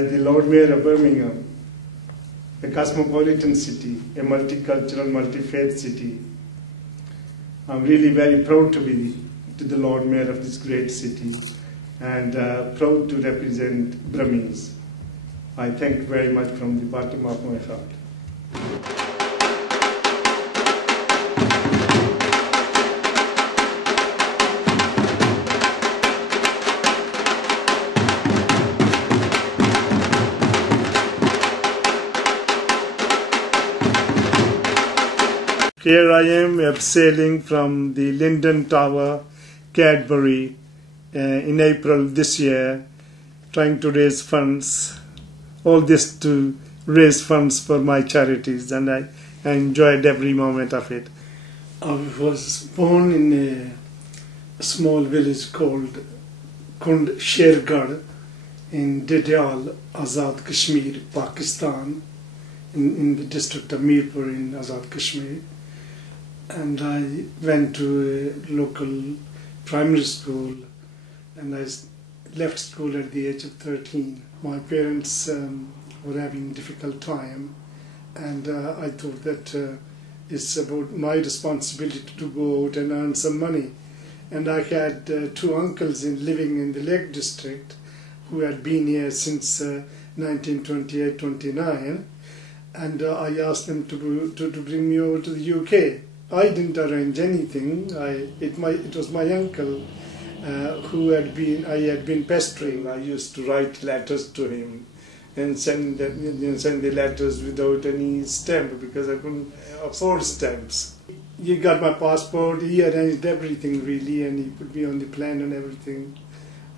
as the Lord Mayor of Birmingham, a cosmopolitan city, a multicultural, multi-faith city. I'm really very proud to be the Lord Mayor of this great city and proud to represent Burmese. I thank you very much from the bottom of my heart. Here I am abseiling from the Linden Tower, Cadbury, in April this year, trying to raise funds. All this to raise funds for my charities, and I enjoyed every moment of it. I was born in a small village called Chauhdry in Dadial, Azad Kashmir, Pakistan, in the district of Mirpur in Azad Kashmir. And I went to a local primary school, and I left school at the age of 13. My parents were having a difficult time, and I thought that it's about my responsibility to go out and earn some money. And I had two uncles living in the Lake District who had been here since 1928-29, and I asked them to bring me over to the UK. I didn't arrange anything. It was my uncle who I had been pestering. I used to write letters to him and send the letters without any stamp because I couldn't afford stamps. He got my passport. He arranged everything really, and he put me on the plane and everything.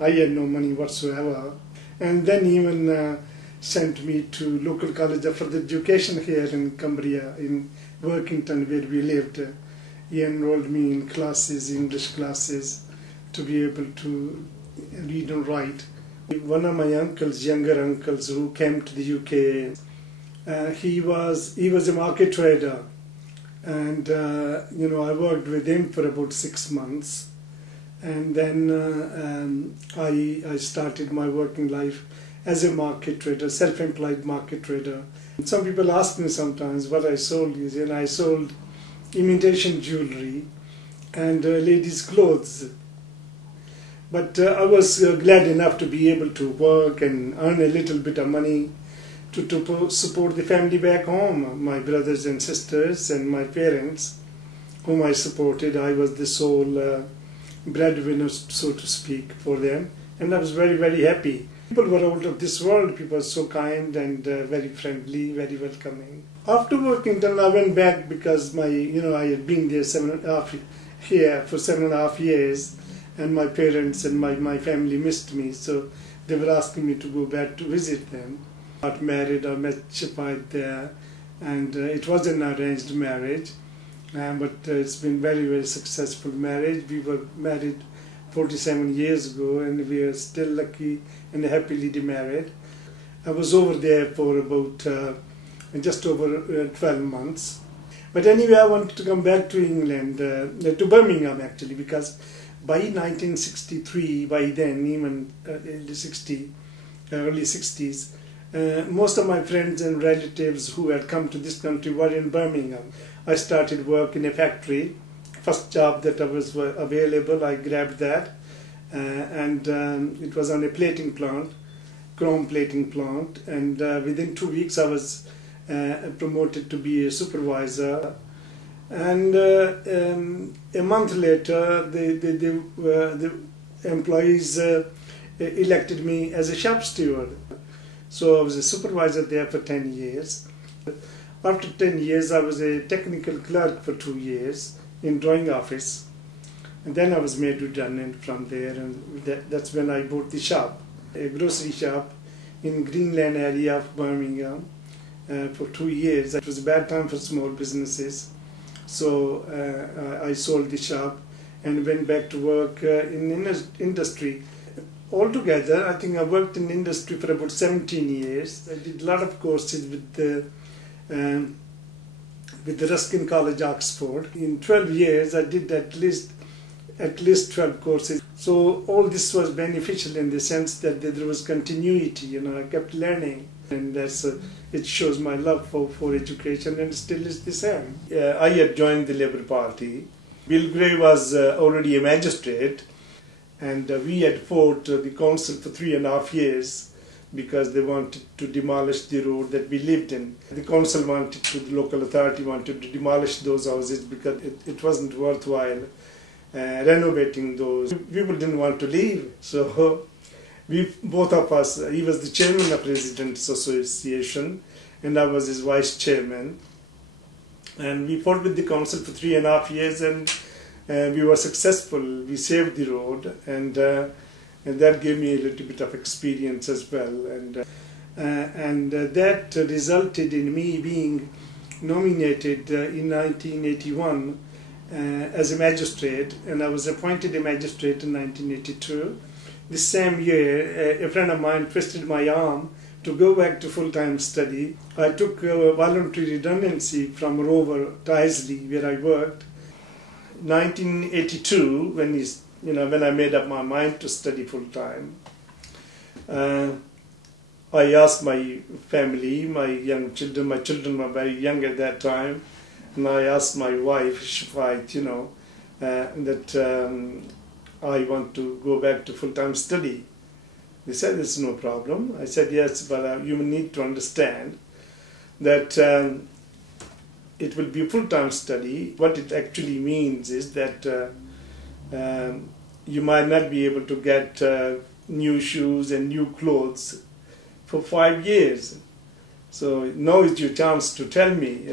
I had no money whatsoever, and then even sent me to local college of further education here in Cumbria, in Workington, where we lived. He enrolled me in classes, English classes, to be able to read and write. One of my uncles, younger uncles, who came to the UK, he was a market trader, and I worked with him for about 6 months, and then I started my working life as a market trader, self-employed market trader. Some people ask me sometimes what I sold is, I sold imitation jewelry and ladies' clothes. But I was glad enough to be able to work and earn a little bit of money to support the family back home, my brothers and sisters and my parents, whom I supported. I was the sole breadwinner, so to speak, for them, and I was very, very happy. People were out of this world. People were so kind and very friendly, very welcoming. After Workington, I went back because I had been there for 7.5 years, and my parents and my family missed me, so they were asking me to go back to visit them. I got married. I met Shafat there, and it was an arranged marriage, but it's been very, very successful marriage. We were married 47 years ago, and we are still lucky and happily married. I was over there for about just over 12 months. But anyway, I wanted to come back to England, to Birmingham actually, because by 1963, by then, even early 60s, most of my friends and relatives who had come to this country were in Birmingham. I started work in a factory. First job that was available, I grabbed that, and it was on a plating plant, chrome plating plant, and within 2 weeks I was promoted to be a supervisor, and a month later the employees elected me as a shop steward. So I was a supervisor there for 10 years. After 10 years I was a technical clerk for 2 years in drawing office, and then I was made redundant from there, and that's when I bought the shop, a grocery shop in Greenland area of Birmingham, for 2 years. It was a bad time for small businesses, so I sold the shop and went back to work in industry. Altogether, I think I worked in industry for about 17 years. I did a lot of courses with the Ruskin College, Oxford. In 12 years, I did at least at least 12 courses. So all this was beneficial in the sense that there was continuity, I kept learning. And it shows my love for education, and still is the same. I had joined the Labour Party. Bill Gray was already a magistrate, and we had fought the council for 3.5 years because they wanted to demolish the road that we lived in. The council wanted to, the local authority wanted to demolish those houses because it wasn't worthwhile renovating those. People didn't want to leave, so both of us, he was the chairman of Residents Association and I was his vice chairman, and we fought with the council for 3.5 years, and we were successful. We saved the road, and that gave me a little bit of experience as well, and that resulted in me being nominated in 1981 as a magistrate, and I was appointed a magistrate in 1982. The same year, a friend of mine twisted my arm to go back to full-time study. I took voluntary redundancy from Rover Tisley, where I worked. 1982, when I made up my mind to study full-time, I asked my family, my children were very young at that time, and I asked my wife, Shafait, that I want to go back to full-time study. They said, "There's no problem." I said, "Yes, but you need to understand that it will be a full-time study. What it actually means is that you might not be able to get new shoes and new clothes for 5 years. So now is your chance to tell me,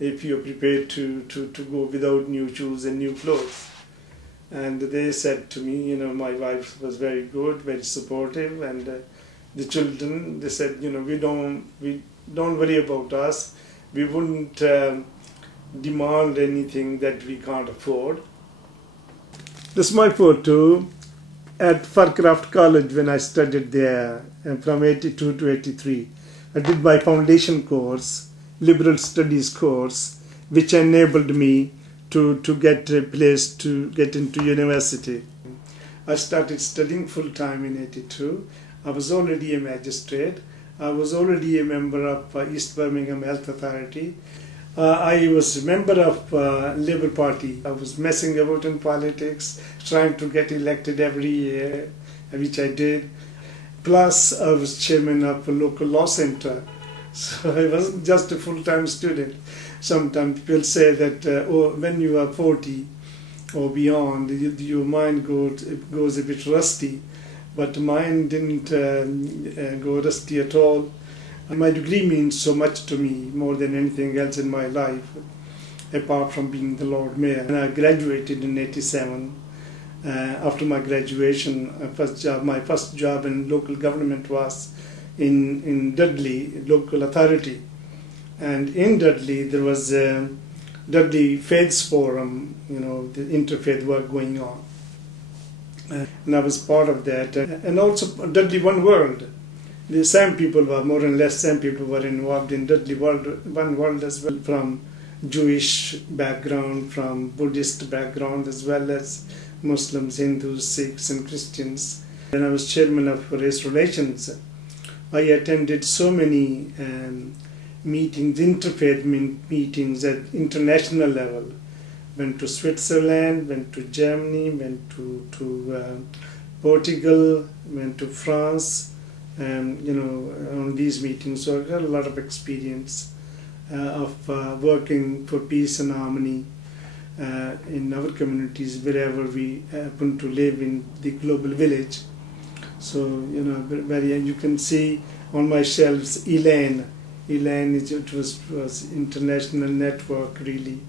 if you're prepared to go without new shoes and new clothes." And they said to me, my wife was very good, very supportive, and the children, they said, we don't worry about us. We wouldn't demand anything that we can't afford. This is my photo at Faircraft College when I studied there, from 82 to 83. I did my foundation course, liberal studies course, which enabled me to get a place to get into university. I started studying full-time in 82. I was already a magistrate. I was already a member of East Birmingham Health Authority. I was a member of Labour Party. I was messing about in politics, trying to get elected every year, which I did. Plus, I was chairman of a local law centre. So I wasn't just a full-time student. Sometimes people say that when you are 40 or beyond, your mind goes a bit rusty, but mine didn't go rusty at all. My degree means so much to me, more than anything else in my life, apart from being the Lord Mayor. And I graduated in 87. After my graduation, my first job in local government was in Dudley, local authority. And in Dudley, there was a Dudley Faiths Forum, the interfaith work going on. And I was part of that. And also Dudley One World. The same people were, more or less, same people were involved in Dudley One World as well, from Jewish background, from Buddhist background, as well as Muslims, Hindus, Sikhs and Christians. And I was chairman of race relations. I attended so many meetings, interfaith meetings at international level. Went to Switzerland, went to Germany, went to Portugal, went to France, on these meetings. So I got a lot of experience of working for peace and harmony in our communities, wherever we happen to live in the global village. So, you can see on my shelves Elaine. Elaine, it was international network really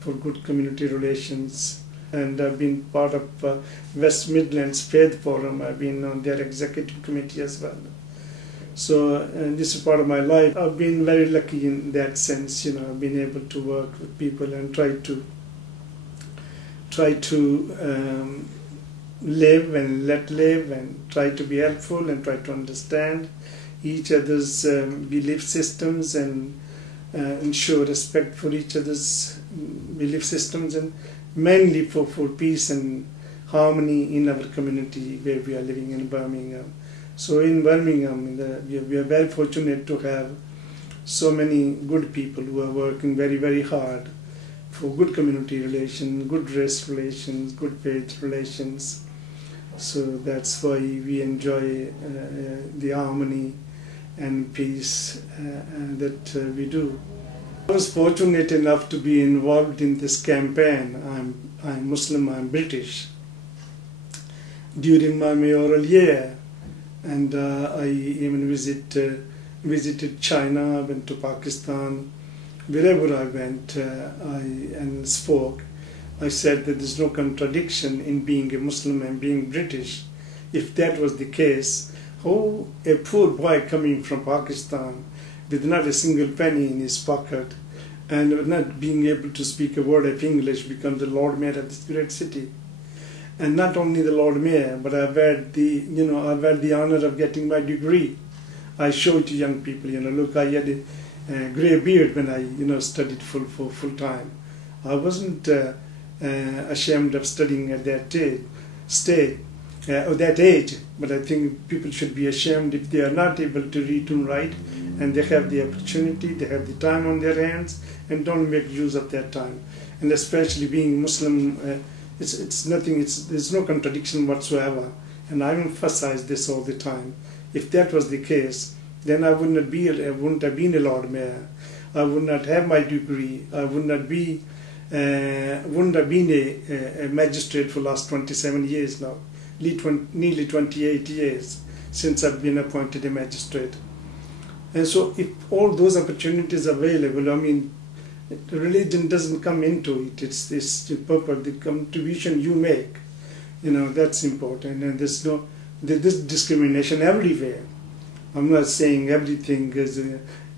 for good community relations. And I've been part of West Midlands Faith Forum. I've been on their executive committee as well. So this is part of my life. I've been very lucky in that sense. I've been able to work with people and try to live and let live, and try to be helpful and try to understand each other's belief systems, and ensure respect for each other's belief systems, and mainly for peace and harmony in our community where we are living in Birmingham. So in Birmingham, we are very fortunate to have so many good people who are working very, very hard for good community relations, good race relations, good faith relations. So that's why we enjoy the harmony and peace that we do. I was fortunate enough to be involved in this campaign. I'm Muslim, I'm British. During my mayoral year, and I even visited China, went to Pakistan. Wherever I went and spoke, I said that there's no contradiction in being a Muslim and being British. If that was the case, how a poor boy coming from Pakistan with not a single penny in his pocket and not being able to speak a word of English becomes the Lord Mayor of this great city. And not only the Lord Mayor, but I've had the honor of getting my degree. I show it to young people, look, I had a grey beard when I, studied for full time. I wasn't ashamed of studying at that age, but I think people should be ashamed if they are not able to read and write, and they have the opportunity, they have the time on their hands, and don't make use of that time. And especially being Muslim, there's no contradiction whatsoever, and I emphasize this all the time. If that was the case, then I wouldn't have been a Lord Mayor. I would not have my degree. I wouldn't have been a magistrate for the last 27 years now, nearly 28 years since I've been appointed a magistrate. And so if all those opportunities are available, religion doesn't come into it. It's the purpose, the contribution you make. That's important. And there's discrimination everywhere. I'm not saying everything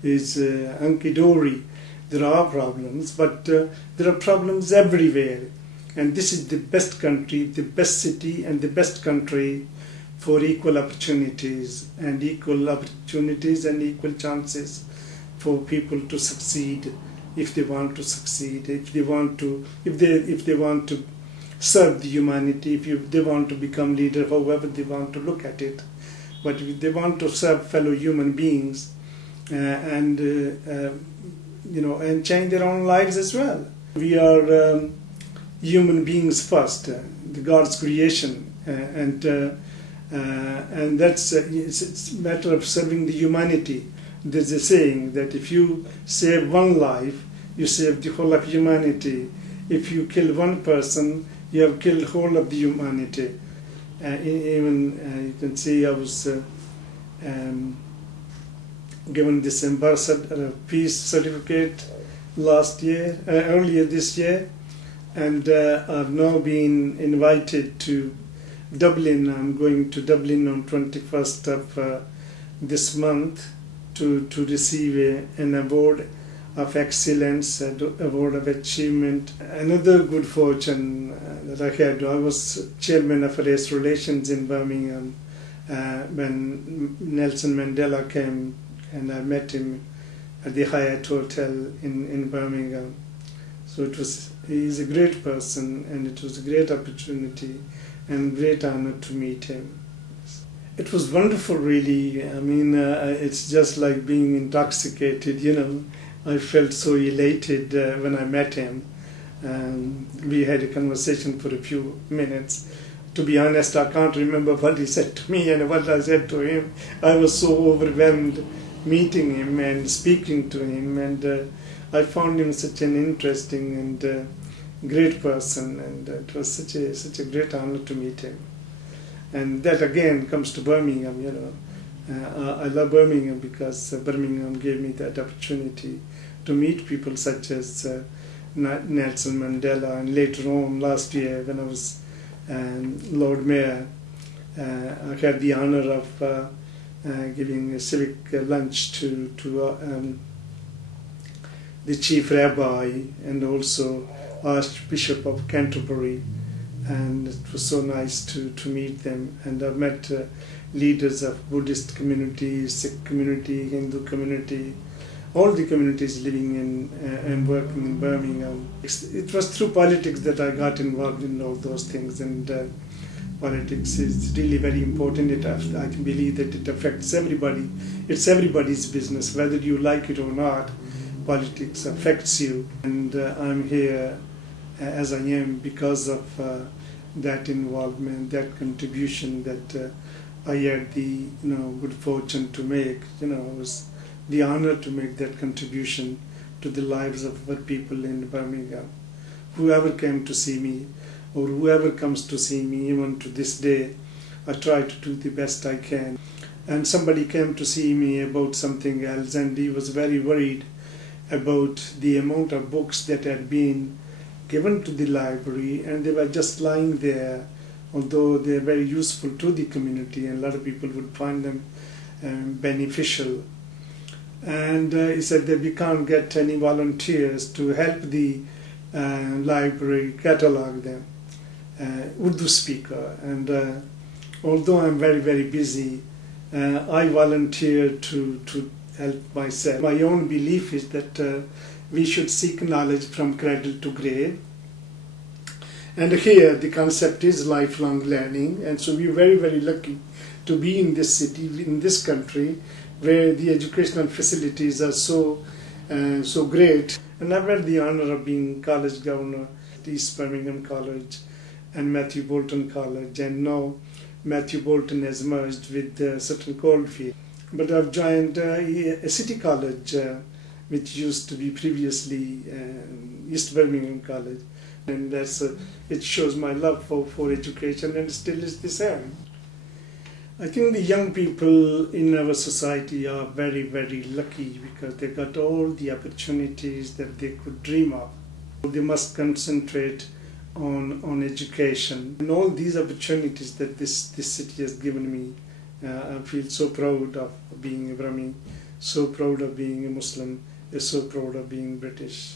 is hunky-dory. There are problems, but there are problems everywhere. And this is the best country, the best city, and the best country for equal opportunities and equal chances for people to succeed. If they want to succeed, if they want to serve the humanity, if they want to become leader, however they want to look at it, but if they want to serve fellow human beings and change their own lives as well. We are human beings first, the God's creation, and that's it's a matter of serving the humanity. There's a saying that if you save one life, you save the whole of humanity. If you kill one person, you have killed the whole of the humanity. You can see I was given this Ambassador Peace Certificate earlier this year, and I've now been invited to Dublin. I'm going to Dublin on 21st of this month to receive an award of excellence, an award of achievement. Another good fortune that I had, I was chairman of race relations in Birmingham when Nelson Mandela came, and I met him at the Hyatt Hotel in Birmingham. So he's a great person, and it was a great opportunity and great honor to meet him. It was wonderful, really. It's just like being intoxicated, I felt so elated when I met him. We had a conversation for a few minutes. To be honest, I can't remember what he said to me and what I said to him. I was so overwhelmed meeting him and speaking to him, and I found him such an interesting and great person, and it was such a great honor to meet him. And that again comes to Birmingham, I love Birmingham because Birmingham gave me that opportunity to meet people such as Nelson Mandela, and later on last year when I was Lord Mayor, I had the honor of giving a civic lunch to the Chief Rabbi and also Archbishop of Canterbury, and it was so nice to meet them. And I've met leaders of Buddhist community, Sikh community, Hindu community. all the communities living in and working in Birmingham. It was through politics that I got involved in all those things, and politics is really very important. I can believe that it affects everybody. It's everybody's business, whether you like it or not. Politics affects you, and I'm here as I am because of that involvement, that contribution that I had the good fortune to make. It was the honor to make that contribution to the lives of our people in Birmingham. Whoever came to see me, or whoever comes to see me, even to this day, I try to do the best I can. And somebody came to see me about something else, and he was very worried about the amount of books that had been given to the library, and they were just lying there, although they are very useful to the community, and a lot of people would find them beneficial. And he said that we can't get any volunteers to help the library catalog them, Urdu speaker. And although I'm very, very busy, I volunteered to help myself. My own belief is that we should seek knowledge from cradle to grave. And here the concept is lifelong learning, and so we're very, very lucky to be in this city, in this country, where the educational facilities are so great. And I've had the honor of being college governor at East Birmingham College and Matthew Bolton College, and now Matthew Bolton has merged with Sutton Coldfield. But I've joined a city college, which used to be previously East Birmingham College, and it shows my love for education, and still is the same. I think the young people in our society are very, very lucky because they got all the opportunities that they could dream of. They must concentrate on education, and all these opportunities that this city has given me. I feel so proud of being a Brahmin, so proud of being a Muslim, so proud of being British.